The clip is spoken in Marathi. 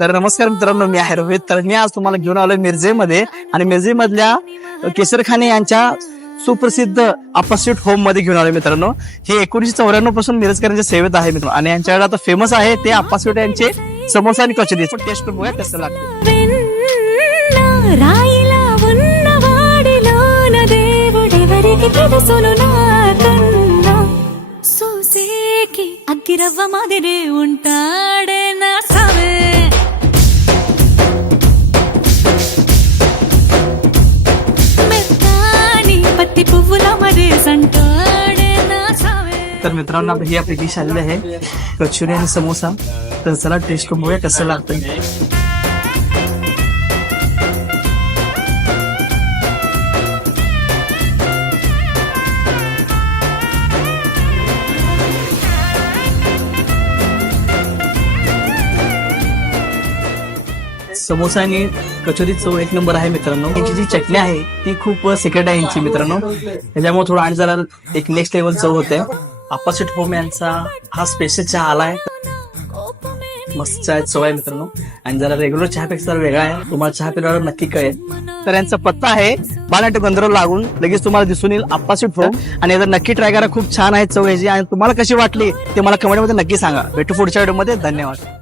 तर नमस्कार मित्रांनो मी आहे रोहित तर मी आज तुम्हाला घेऊन आलोय मिरजेमध्ये आणि मिरजेमधल्या केसरखाने यांच्या सुप्रसिद्ध अपास्वीट होम मध्ये घेऊन आलोय मित्रांनो हे एकोणीशे चौऱ्याण्णव पासून मिरजकरांच्या सेवेत आहे मित्रांनो आणि यांच्याकडे आता फेमस आहे ते अपास्वीट यांचे समोसा आणि कचोरी टेस्ट बघूया कसं लागतं వెన్న రాయిలా ఉన్నవాడిలోన దేవుడెవరికి తెలుసును నాకన్నా సూసేకి అగ్గిరవ్వ మాదిరే ఉంటాడే तर मित्रांनो ही आपली डिश आलेली आहे. कचोरी आणि समोसा. तर चला टेस्ट करून बघूया कसं लागतं समोसा आणि कचोरी चव एक नंबर आहे मित्रांनो. यांची जी चटणी आहे ती खूप सिक्रेट आहे यांची मित्रांनो. त्याच्यामुळे थोडं आणि जरा एक नेक्स्ट लेवल चव होते. अपोजिट होम यांचा हा स्पेशल चहा आलाय मस्त चहा चव आहे मित्रांनो. आणि जरा रेग्युलर चहापेक्षा वेगळा आहे. तुम्हाला चहा पिल्यावर नक्की कळेल. तर यांचा पत्ता आहे बालाट गंधर्व लागून. लगेच तुम्हाला दिसून येईल अप्पासीट होम आणि जर नक्की ट्राय करा खूप छान आहे चव याची आणि तुम्हाला कशी वाटली ते मला कमेंटमध्ये नक्की सांगा. भेटू पुढच्या व्हिडिओमध्ये धन्यवाद.